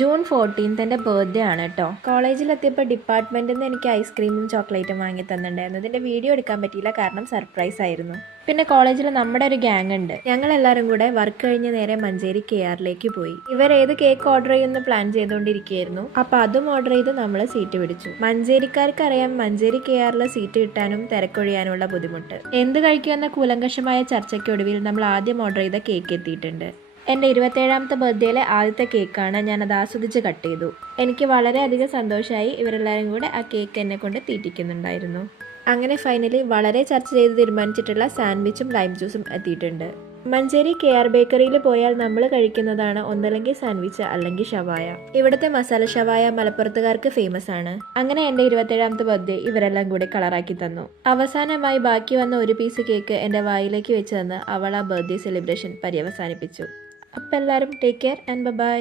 June 14 എൻ്റെ birthday ആണ് കേട്ടോ. കോളേജിലെത്തിയപ്പോൾ ഡിപ്പാർട്ട്മെൻറ്റിൽ നിന്ന് എനിക്ക് ഐസ്ക്രീമും ചോക്ലേറ്റും വാങ്ങി തന്നിട്ടുണ്ടായിരുന്നു. ഇതിൻ്റെ വീഡിയോ എടുക്കാൻ പറ്റിയില്ല, കാരണം സർപ്രൈസ് ആയിരുന്നു. പിന്നെ കോളേജിൽ നമ്മുടെ ഒരു ഗ്യാങ് ഉണ്ട്. ഞങ്ങളെല്ലാവരും കൂടെ വർക്ക് കഴിഞ്ഞ് നേരെ മഞ്ചേരി KRലേക്ക് പോയി. ഇവരേത് കേക്ക് ഓർഡർ ചെയ്യുമെന്ന് പ്ലാൻ ചെയ്തുകൊണ്ടിരിക്കുകയായിരുന്നു. അപ്പോൾ അതും ഓർഡർ ചെയ്ത് നമ്മൾ സീറ്റ് പിടിച്ചു. മഞ്ചേരിക്കാർക്കറിയാം മഞ്ചേരി KRൽ സീറ്റ് കിട്ടാനും തിരക്കൊഴിയാനുള്ള ബുദ്ധിമുട്ട്. എന്ത് കഴിക്കുമെന്ന കൂലങ്കഷമായ ചർച്ചയ്ക്കൊടുവിൽ നമ്മൾ ആദ്യം ഓർഡർ ചെയ്ത കേക്ക് എത്തിയിട്ടുണ്ട്. എൻ്റെ 27ാമത്തെ ബർത്ത്ഡേയിലെ ആദ്യത്തെ കേക്കാണ്. ഞാനത് ആസ്വദിച്ച് കട്ട് ചെയ്തു. എനിക്ക് വളരെയധികം സന്തോഷമായി. ഇവരെല്ലാവരും കൂടെ ആ കേക്ക് എന്നെ കൊണ്ട് തീറ്റിക്കുന്നുണ്ടായിരുന്നു. അങ്ങനെ ഫൈനലി വളരെ ചർച്ച ചെയ്ത് തീരുമാനിച്ചിട്ടുള്ള സാൻഡ്വിച്ചും ലൈം ജ്യൂസും എത്തിയിട്ടുണ്ട്. മഞ്ചേരി KR ബേക്കറിയിൽ പോയാൽ നമ്മൾ കഴിക്കുന്നതാണ് ഒന്നല്ലെങ്കിൽ സാൻഡ്വിച്ച് അല്ലെങ്കിൽ ഷവായ. ഇവിടുത്തെ മസാല ഷവായ മലപ്പുറത്തുകാർക്ക് ഫേമസ് ആണ്. അങ്ങനെ എൻ്റെ 27ാമത്തെ ബർത്ത്ഡേ ഇവരെല്ലാം കൂടി കളറാക്കി തന്നു. അവസാനമായി ബാക്കി വന്ന ഒരു പീസ് കേക്ക് എൻ്റെ വായിലേക്ക് വെച്ച് തന്ന് അവൾ ആ ബർത്ത്ഡേ സെലിബ്രേഷൻ പര്യവസാനിപ്പിച്ചു. അപ്പം എല്ലാവരും ടേക്ക് കെയർ ആൻഡ് ബൈ.